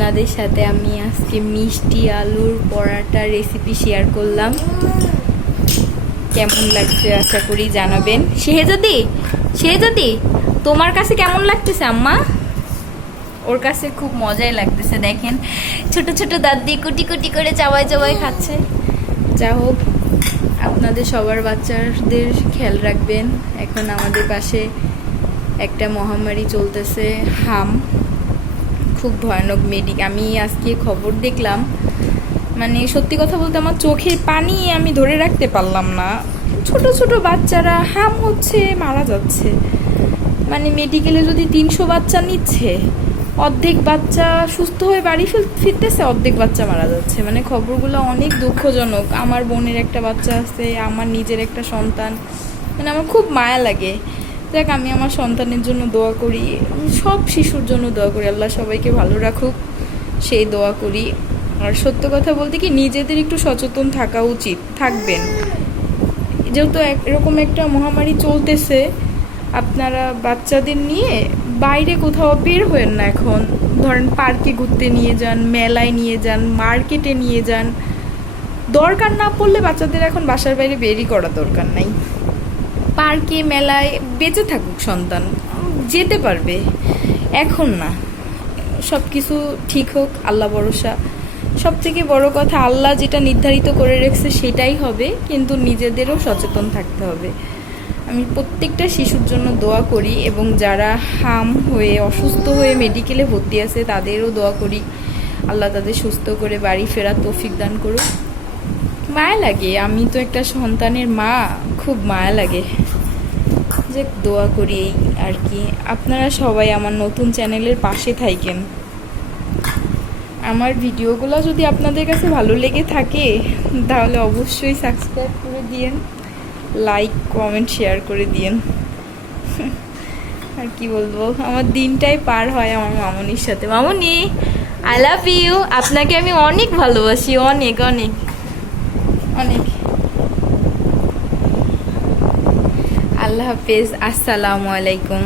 আপনাদের সাথে আমি আজকে মিষ্টি আলুর পরাটা রেসিপি শেয়ার করলাম। কেমন লাগছে আশা করি জানাবেন। শেহজাদি তোমার কাছে কেমন লাগতেছে আম্মা? ওর কাছে খুব মজাই লাগতেছে। দেখেন ছোট ছোট দাঁত দিয়ে কুটি কুটি করে চাবাই চাবাই খাচ্ছে। যা হোক, আপনাদের সবার বাচ্চাদের খেয়াল রাখবেন। এখন আমাদের পাশে একটা মহামারী চলতেছে, হাম, খুব ভয়ানক মেডিক। আমি আজকে খবর দেখলাম, মানে সত্যি কথা বলতে আমার চোখের পানি আমি ধরে রাখতে পারলাম না। ছোট ছোট বাচ্চারা হাম হচ্ছে, মারা যাচ্ছে। মানে মেডিকেলে যদি 300 বাচ্চা নিচ্ছে, অর্ধেক বাচ্চা সুস্থ হয়ে বাড়ি ফিরতেছে, অর্ধেক বাচ্চা মারা যাচ্ছে। মানে খবরগুলো অনেক দুঃখজনক। আমার বোনের একটা বাচ্চা আছে, আমার নিজের একটা সন্তান, মানে আমার খুব মায়া লাগে। দেখ, আমি আমার সন্তানের জন্য দোয়া করি, সব শিশুর জন্য দোয়া করি, আল্লাহ সবাইকে ভালো রাখুক, সেই দোয়া করি। আর সত্য কথা বলতে কি, নিজেদের একটু সচেতন থাকা উচিত, থাকবেন। যেহেতু এরকম একটা মহামারী চলতেছে, আপনারা বাচ্চাদের নিয়ে বাইরে কোথাও বের হয়েন না। এখন ধরেন পার্কে ঘুরতে নিয়ে যান, মেলায় নিয়ে যান, মার্কেটে নিয়ে যান। দরকার না পড়লে বাচ্চাদের এখন বাসার বাইরে বেরই করা দরকার নাই। পার্কে মেলায় বেঁচে থাকুক সন্তান, যেতে পারবে, এখন না। সব কিছু ঠিক হোক, আল্লাহ ভরসা। সব থেকে বড় কথা, আল্লাহ যেটা নির্ধারিত করে রেখেছে সেটাই হবে, কিন্তু নিজেদেরও সচেতন থাকতে হবে। আমি প্রত্যেকটা শিশুর জন্য দোয়া করি, এবং যারা হাম হয়ে অসুস্থ হয়ে মেডিকেলে ভর্তি আছে তাদেরও দোয়া করি, আল্লাহ তাদের সুস্থ করে বাড়ি ফেরার তৌফিক দান করুক। মায়া লাগে, আমি তো একটা সন্তানের মা, খুব মায়া লাগে। যে দোয়া করি আর কি। আপনারা সবাই আমার নতুন চ্যানেলের পাশে থাকেন। আমার ভিডিওগুলো যদি আপনাদের কাছে ভালো লেগে থাকে তাহলে অবশ্যই সাবস্ক্রাইব করে দিয়েন, লাইক কমেন্ট শেয়ার করে দিয়েন। আর কি বলবো, আমার দিনটাই পার হয় আমার মামনির সাথে। মামনি, আই লাভ ইউ। আপনাকে আমি অনেক ভালোবাসি, অনেক অনেক অনেক। আল্লাহ হাফেজ, আসসালামু আলাইকুম।